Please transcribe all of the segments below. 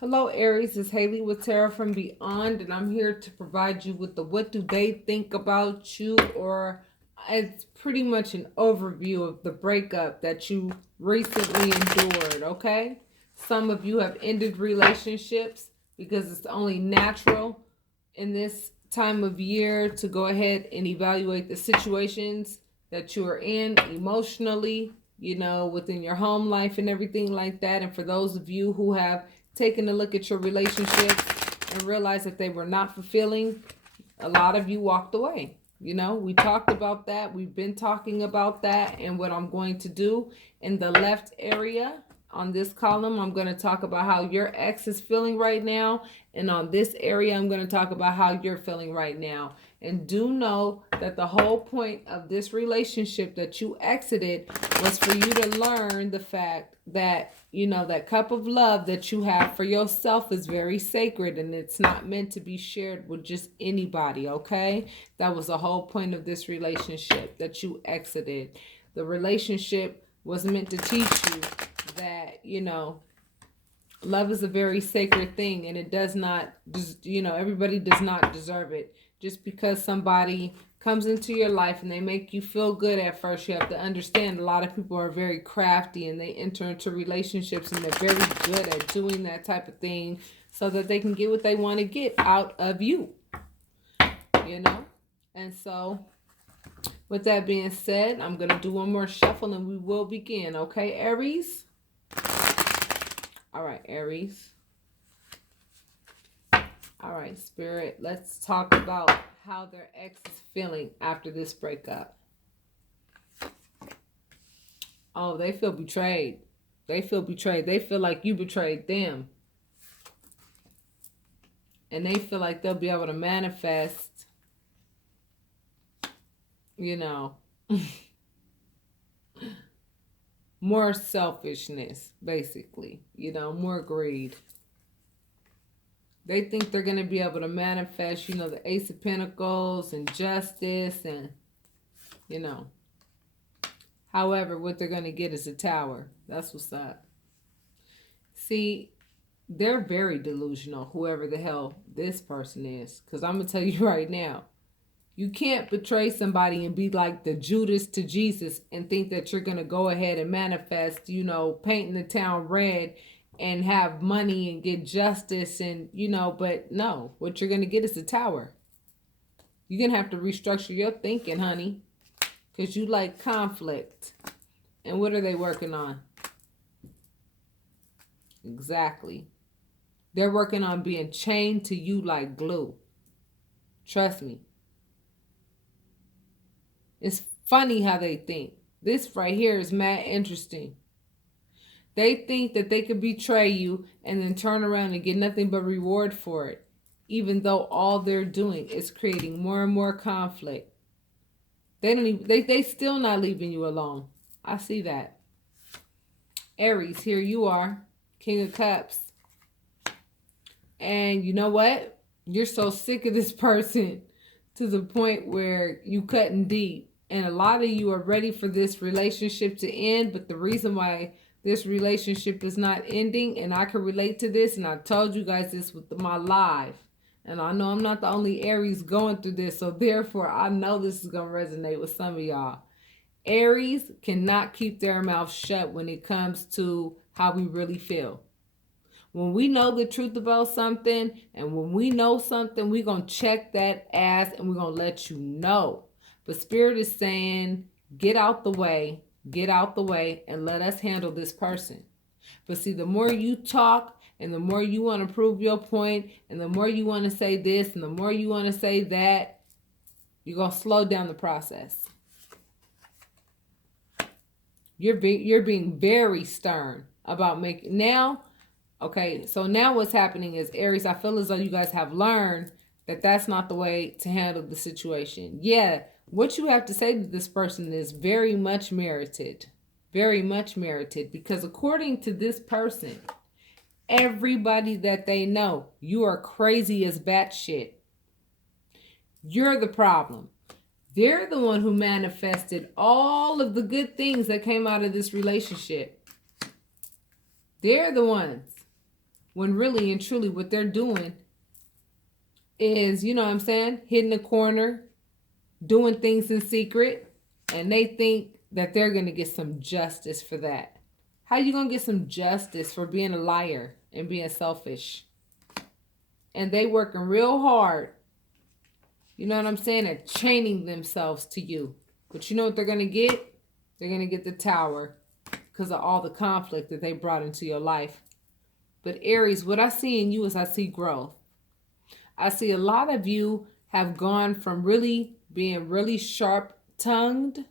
Hello, Aries. It's Haley with Tarot from Beyond, and I'm here to provide you with the what do they think about you, or it's pretty much an overview of the breakup that you recently endured, okay? Some of you have ended relationships because it's only natural in this time of year to go ahead and evaluate the situations that you are in emotionally, within your home life and everything like that. And for those of you who have taken a look at your relationships and realized that they were not fulfilling, a lot of you walked away. We talked about that. We've been talking about that. And what I'm going to do in the left area on this column, I'm going to talk about how your ex is feeling right now. And on this area, I'm going to talk about how you're feeling right now. And do know that the whole point of this relationship that you exited was for you to learn the fact that, that cup of love that you have for yourself is very sacred, and it's not meant to be shared with just anybody, okay? That was the whole point of this relationship that you exited. The relationship was meant to teach you that, love is a very sacred thing, and it does not, everybody does not deserve it. Just because somebody comes into your life and they make you feel good at first, you have to understand a lot of people are very crafty and they enter into relationships and they're very good at doing that type of thing so that they can get what they want to get out of you, And so, with that being said, I'm going to do one more shuffle and we will begin, okay, Aries? All right, Aries. All right, Spirit, let's talk about how their ex is feeling after this breakup. Oh, they feel betrayed. They feel betrayed. They feel like you betrayed them. And they feel like they'll be able to manifest, more selfishness, basically, more greed. They think they're going to be able to manifest, the Ace of Pentacles and justice and, However, what they're going to get is a tower. That's what's up. See, they're very delusional, whoever the hell this person is. Because I'm going to tell you right now, you can't betray somebody and be like the Judas to Jesus and think that you're going to go ahead and manifest, painting the town red and have money and get justice and, but no, what you're going to get is a tower. You're going to have to restructure your thinking, honey, because you like conflict. And what are they working on? Exactly. They're working on being chained to you like glue. Trust me. It's funny how they think. This right here is mad interesting. They think that they could betray you and then turn around and get nothing but reward for it, even though all they're doing is creating more and more conflict. They still not leaving you alone. I see that. Aries, here you are, King of Cups. And you know what? You're so sick of this person to the point where you cutting deep. And a lot of you are ready for this relationship to end, but the reason why this relationship is not ending, and I can relate to this, and I told you guys this with my live, and I know I'm not the only Aries going through this, so therefore I know this is going to resonate with some of y'all. Aries cannot keep their mouth shut when it comes to how we really feel. When we know the truth about something, and when we know something, we're going to check that ass and we're going to let you know. But Spirit is saying, get out the way. Get out the way and let us handle this person. But see, the more you talk and the more you want to prove your point and the more you want to say this and the more you want to say that, you're going to slow down the process. You're being very stern about making... Now, okay, so now what's happening is, Aries, I feel as though you guys have learned that that's not the way to handle the situation. Yeah, what you have to say to this person is very much merited. Very much merited. Because according to this person, everybody that they know, you are crazy as batshit. You're the problem. They're the one who manifested all of the good things that came out of this relationship. They're the ones. when really and truly what they're doing is, you know what I'm saying, hitting the corner, doing things in secret, and they think that they're going to get some justice for that. How you going to get some justice for being a liar and being selfish? And they working real hard, you know what I'm saying, at chaining themselves to you. But you know what they're going to get? They're going to get the tower because of all the conflict that they brought into your life. But Aries, what I see in you is I see growth. I see a lot of you have gone from really being really sharp-tongued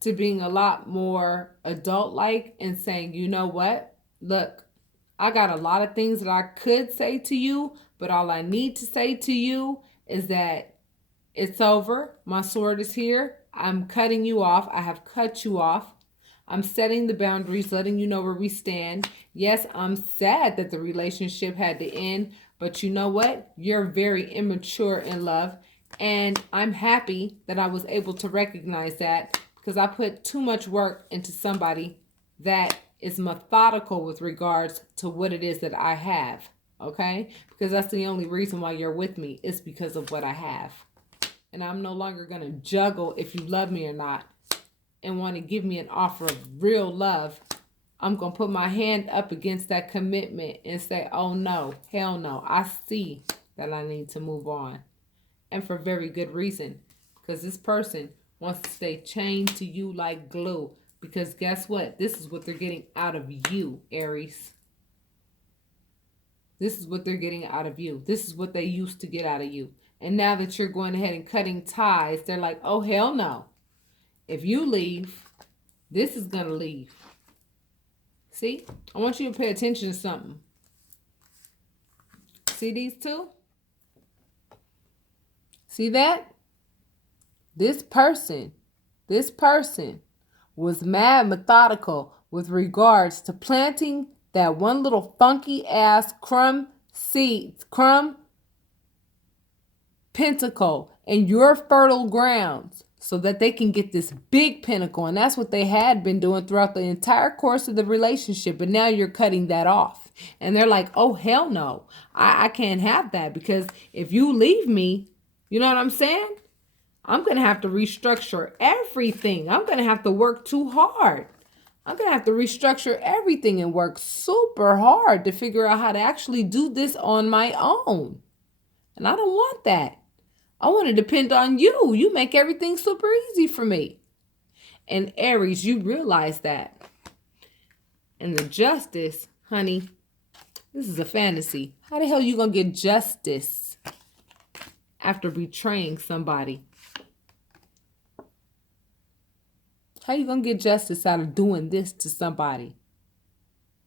to being a lot more adult-like and saying, you know what? Look, I got a lot of things that I could say to you, but all I need to say to you is that it's over. My sword is here. I'm cutting you off. I have cut you off. I'm setting the boundaries, letting you know where we stand. Yes, I'm sad that the relationship had to end, but you know what? You're very immature in love, and I'm happy that I was able to recognize that because I put too much work into somebody that is methodical with regards to what it is that I have, okay? Because that's the only reason why you're with me is because of what I have. And I'm no longer going to juggle if you love me or not and want to give me an offer of real love. I'm going to put my hand up against that commitment and say, oh no, hell no. I see that I need to move on. And for very good reason. Because this person wants to stay chained to you like glue. Because guess what? This is what they're getting out of you, Aries. This is what they're getting out of you. This is what they used to get out of you. And now that you're going ahead and cutting ties, they're like, oh, hell no. If you leave, this is going to leave. See? I want you to pay attention to something. See these two? See that? This person was mad methodical with regards to planting that one little funky ass crumb pentacle in your fertile grounds so that they can get this big pinnacle. And that's what they had been doing throughout the entire course of the relationship. But now you're cutting that off. And they're like, oh, hell no. I can't have that because if you leave me, you know what I'm saying? I'm going to have to restructure everything. I'm going to have to work too hard. I'm going to have to restructure everything and work super hard to figure out how to actually do this on my own. And I don't want that. I want to depend on you. You make everything super easy for me. And Aries, you realize that. And the justice, honey, this is a fantasy. How the hell are you going to get justice after betraying somebody? How are you going to get justice out of doing this to somebody?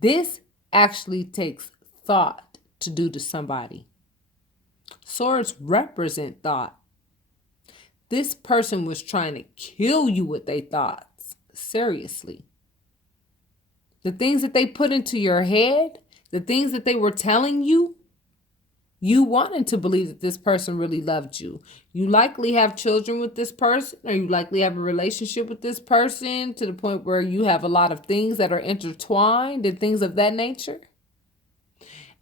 This actually takes thought to do to somebody. Swords represent thought. This person was trying to kill you with their thoughts. Seriously. The things that they put into your head, the things that they were telling you, you wanted to believe that this person really loved you. You likely have children with this person, or you likely have a relationship with this person to the point where you have a lot of things that are intertwined and things of that nature.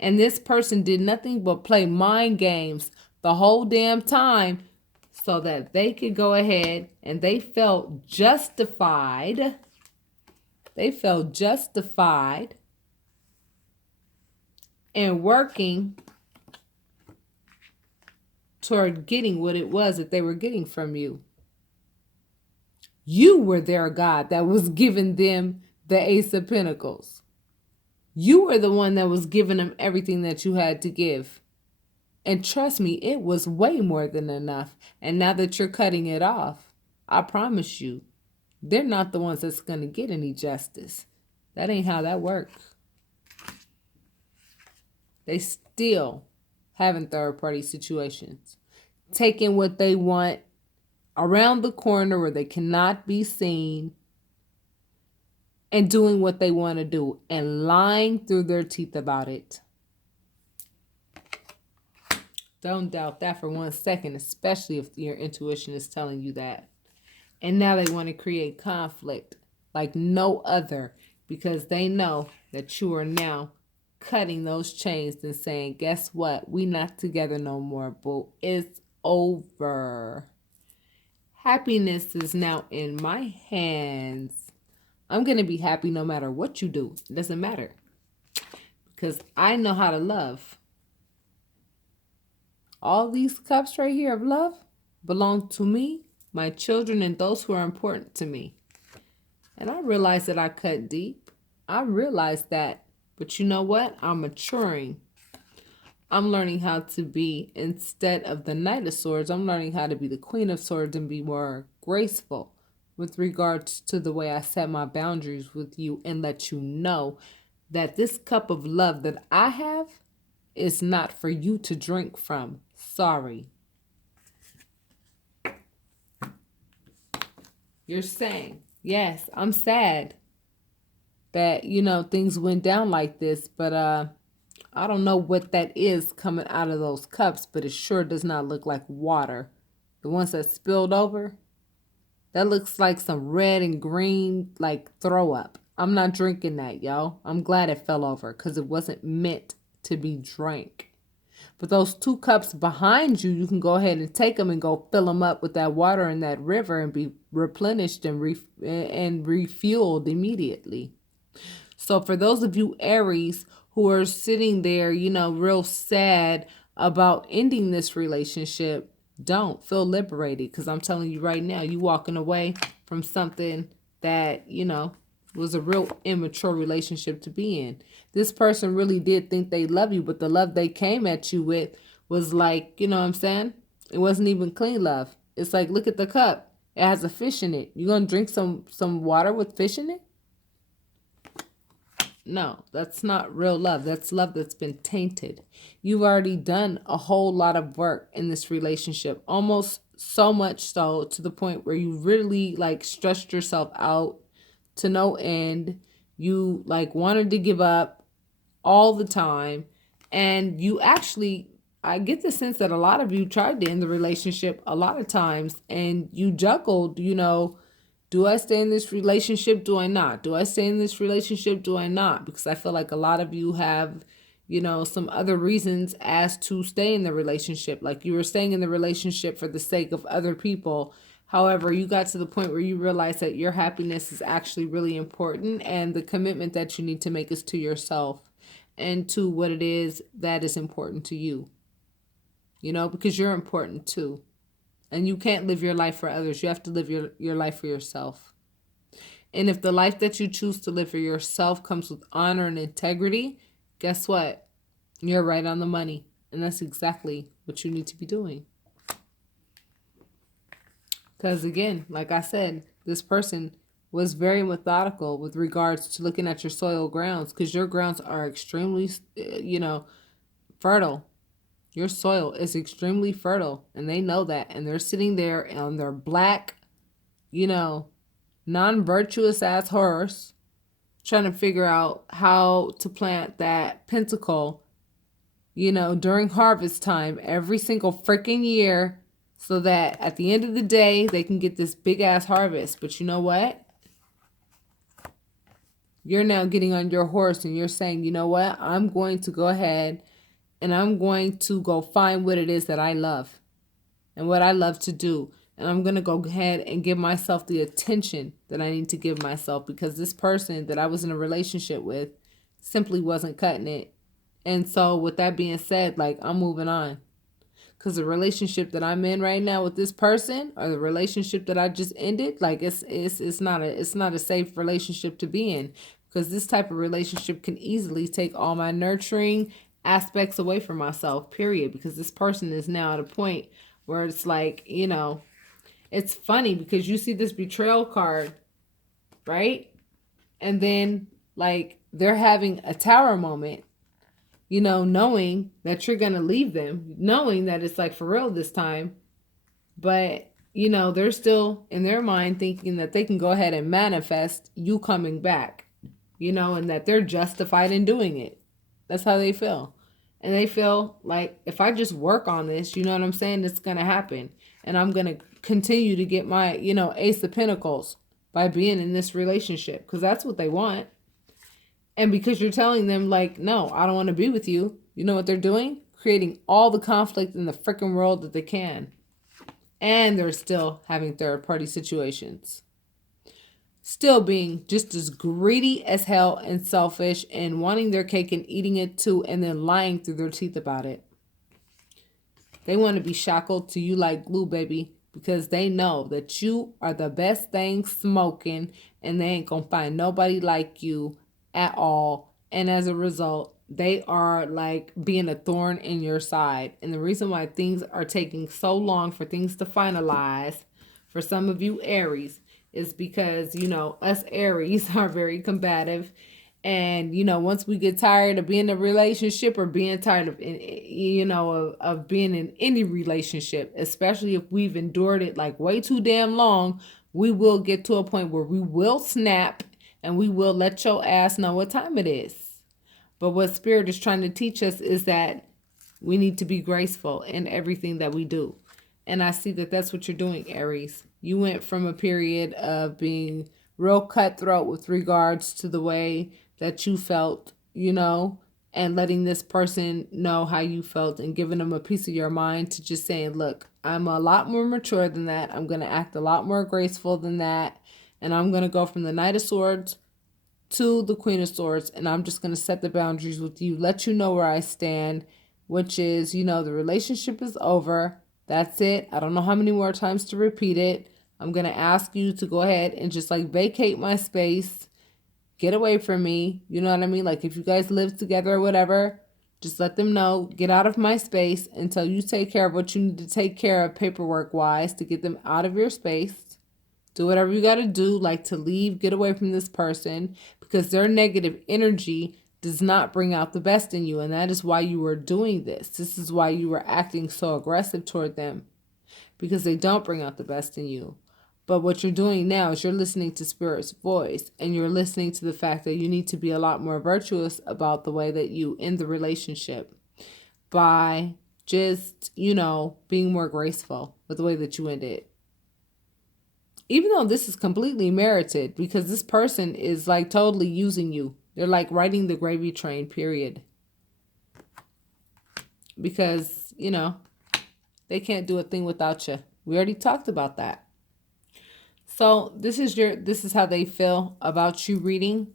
And this person did nothing but play mind games the whole damn time so that they could go ahead and they felt justified. They felt justified in working toward getting what it was that they were getting from you. You were their God that was giving them the Ace of Pentacles. You were the one that was giving them everything that you had to give. And trust me, it was way more than enough. And now that you're cutting it off, I promise you, they're not the ones that's going to get any justice. That ain't how that works. They still having third-party situations, taking what they want around the corner where they cannot be seen, and doing what they want to do and lying through their teeth about it. Don't doubt that for 1 second, especially if your intuition is telling you that. And now they want to create conflict like no other because they know that you are now cutting those chains and saying, guess what? We not together no more, boo. It's over. Happiness is now in my hands. I'm going to be happy no matter what you do. It doesn't matter. Because I know how to love. All these cups right here of love belong to me, my children, and those who are important to me. And I realize that I cut deep. I realize that. But you know what? I'm maturing. I'm learning how to be, instead of the Knight of Swords, I'm learning how to be the Queen of Swords and be more graceful with regards to the way I set my boundaries with you and let you know that this cup of love that I have is not for you to drink from. Sorry. You're saying, yes, I'm sad that, things went down like this, but I don't know what that is coming out of those cups, but it sure does not look like water. The ones that spilled over, that looks like some red and green, like throw up. I'm not drinking that, yo. I'm glad it fell over because it wasn't meant to be drank. But those 2 cups behind you, you can go ahead and take them and go fill them up with that water in that river and be replenished and refueled immediately. So for those of you Aries who are sitting there, real sad about ending this relationship, don't feel liberated, because I'm telling you right now, you walking away from something that, was a real immature relationship to be in. This person really did think they love you, but the love they came at you with was like, you know what I'm saying? It wasn't even clean love. It's like, look at the cup. It has a fish in it. You gonna drink some water with fish in it? No, that's not real love. That's love that's been tainted. You've already done a whole lot of work in this relationship, almost so much so to the point where you really stressed yourself out to no end. You wanted to give up all the time, and you actually, I get the sense that a lot of you tried to end the relationship a lot of times, and you juggled, do I stay in this relationship? Do I not? Do I stay in this relationship? Do I not? Because I feel like a lot of you have, some other reasons as to stay in the relationship. Like you were staying in the relationship for the sake of other people. However, you got to the point where you realize that your happiness is actually really important, and the commitment that you need to make is to yourself and to what it is that is important to you. Because you're important too. And you can't live your life for others. You have to live your life for yourself. And if the life that you choose to live for yourself comes with honor and integrity, guess what? You're right on the money. And that's exactly what you need to be doing. Because again, like I said, this person was very methodical with regards to looking at your soil grounds, because your grounds are extremely, fertile. Your soil is extremely fertile, and they know that. And they're sitting there on their black, non-virtuous ass horse, trying to figure out how to plant that pentacle, during harvest time every single freaking year, so that at the end of the day, they can get this big ass harvest. But you know what? You're now getting on your horse and you're saying, you know what? I'm going to go ahead and I'm going to go find what it is that I love and what I love to do. And I'm going to go ahead and give myself the attention that I need to give myself, because this person that I was in a relationship with simply wasn't cutting it. And so with that being said, I'm moving on. Because the relationship that I'm in right now with this person, or the relationship that I just ended, it's not a safe relationship to be in. Because this type of relationship can easily take all my nurturing aspects away from myself, period. Because this person is now at a point where it's it's funny because you see this betrayal card, right? And then they're having a tower moment, knowing that you're going to leave them, knowing that it's for real this time. But, they're still in their mind thinking that they can go ahead and manifest you coming back, and that they're justified in doing it. That's how they feel. And they feel like, if I just work on this, you know what I'm saying, it's going to happen. And I'm going to continue to get my, Ace of Pentacles by being in this relationship, because that's what they want. And because you're telling them, like, no, I don't want to be with you, you know what they're doing? Creating all the conflict in the freaking world that they can. And they're still having third party situations. Still being just as greedy as hell and selfish and wanting their cake and eating it too, and then lying through their teeth about it. They want to be shackled to you like glue, baby, because they know that you are the best thing smoking and they ain't going to find nobody like you at all. And as a result, they are like being a thorn in your side. And the reason why things are taking so long for things to finalize for some of you Aries is because, you know, us Aries are very combative. And, you know, once we get tired of being in a relationship or being tired of, you know, of being in any relationship, especially if we've endured it like way too damn long, we will get to a point where we will snap and we will let your ass know what time it is. But what Spirit is trying to teach us is that we need to be graceful in everything that we do. And I see that that's what you're doing, Aries. You went from a period of being real cutthroat with regards to the way that you felt, you know, and letting this person know how you felt and giving them a piece of your mind to just saying, look, I'm a lot more mature than that. I'm going to act a lot more graceful than that. And I'm going to go from the Knight of Swords to the Queen of Swords, and I'm just going to set the boundaries with you, let you know where I stand, which is, you know, the relationship is over. That's it. I don't know how many more times to repeat it. I'm going to ask you to go ahead and just like vacate my space, get away from me. You know what I mean? Like if you guys live together or whatever, just let them know, get out of my space until you take care of what you need to take care of paperwork wise to get them out of your space. Do whatever you got to do, like to leave, get away from this person, because their negative energy does not bring out the best in you. And that is why you were doing this. This is why you were acting so aggressive toward them, because they don't bring out the best in you. But what you're doing now is you're listening to Spirit's voice, and you're listening to the fact that you need to be a lot more virtuous about the way that you end the relationship by just, you know, being more graceful with the way that you end it. Even though this is completely merited, because this person is like totally using you. They're like riding the gravy train, period. Because, you know, they can't do a thing without you. We already talked about that. So this is how they feel about you reading.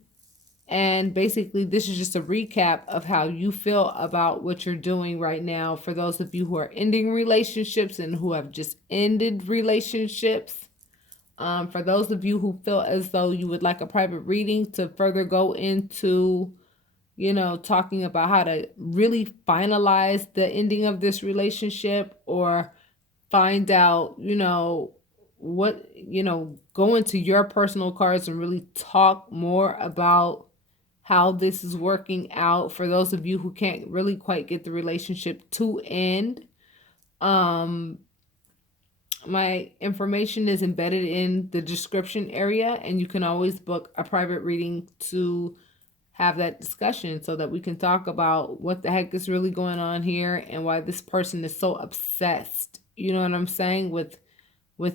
And basically this is just a recap of how you feel about what you're doing right now for those of you who are ending relationships and who have just ended relationships. For those of you who feel as though you would like a private reading to further go into, you know, talking about how to really finalize the ending of this relationship, or find out, you know, what, you know, go into your personal cards and really talk more about how this is working out for those of you who can't really quite get the relationship to end. My information is embedded in the description area, and you can always book a private reading to have that discussion so that we can talk about what the heck is really going on here and why this person is so obsessed, you know what I'm saying, with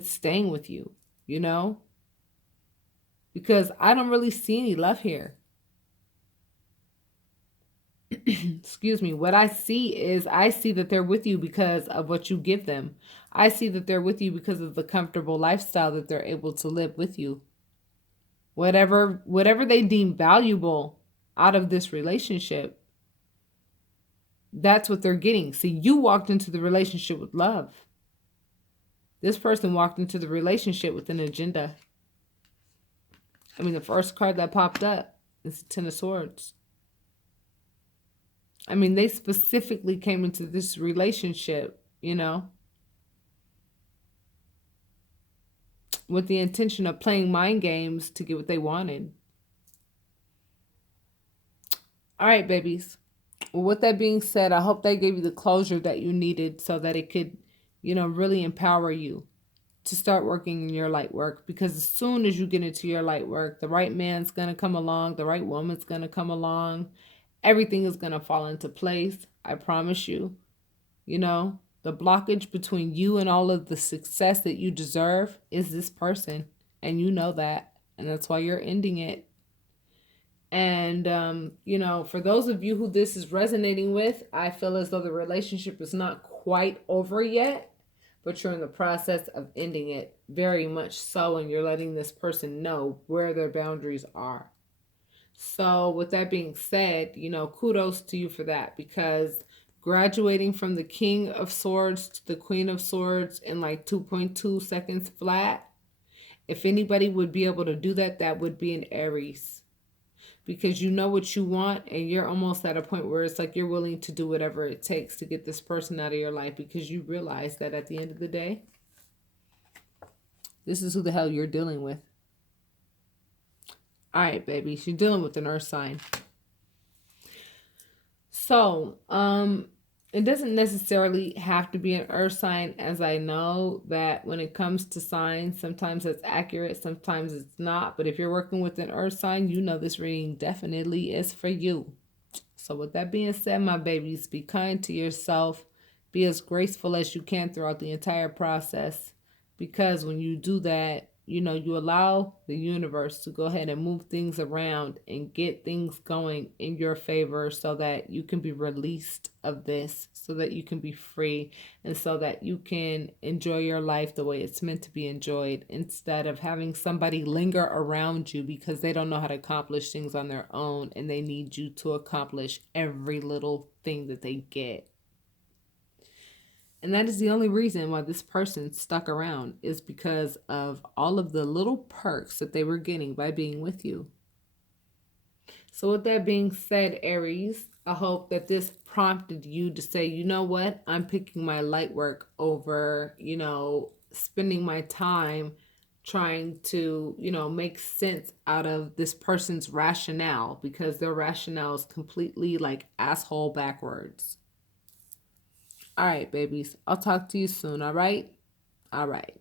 staying with you, you know? Because I don't really see any love here. Excuse me. What I see is I see that they're with you because of what you give them. I see that they're with you because of the comfortable lifestyle that they're able to live with you. Whatever they deem valuable out of this relationship, that's what they're getting. See, you walked into the relationship with love. This person walked into the relationship with an agenda. I mean, the first card that popped up is the Ten of Swords. I mean, they specifically came into this relationship, you know, with the intention of playing mind games to get what they wanted. All right, babies. Well, with that being said, I hope that gave you the closure that you needed so that it could, you know, really empower you to start working in your light work. Because as soon as you get into your light work, the right man's going to come along, the right woman's going to come along. Everything is going to fall into place. I promise you. You know, the blockage between you and all of the success that you deserve is this person. And you know that. And that's why you're ending it. And, for those of you who this is resonating with, I feel as though the relationship is not quite over yet, but you're in the process of ending it very much so. And you're letting this person know where their boundaries are. So, with that being said, kudos to you for that, because graduating from the King of Swords to the Queen of Swords in like 2.2 seconds flat, if anybody would be able to do that, that would be an Aries, because you know what you want and you're almost at a point where it's like you're willing to do whatever it takes to get this person out of your life, because you realize that at the end of the day, this is who the hell you're dealing with. All right, baby, you're dealing with an earth sign. So, it doesn't necessarily have to be an earth sign, as I know that when it comes to signs, sometimes it's accurate, sometimes it's not. But if you're working with an earth sign, you know this reading definitely is for you. So, with that being said, my babies, be kind to yourself. Be as graceful as you can throughout the entire process. Because when you do that, you allow the universe to go ahead and move things around and get things going in your favor, so that you can be released of this, so that you can be free, and so that you can enjoy your life the way it's meant to be enjoyed, instead of having somebody linger around you because they don't know how to accomplish things on their own and they need you to accomplish every little thing that they get. And that is the only reason why this person stuck around, is because of all of the little perks that they were getting by being with you. So with that being said, Aries, I hope that this prompted you to say, you know what, I'm picking my light work over, spending my time trying to, make sense out of this person's rationale, because their rationale is completely like asshole backwards. All right, babies. I'll talk to you soon, all right? All right.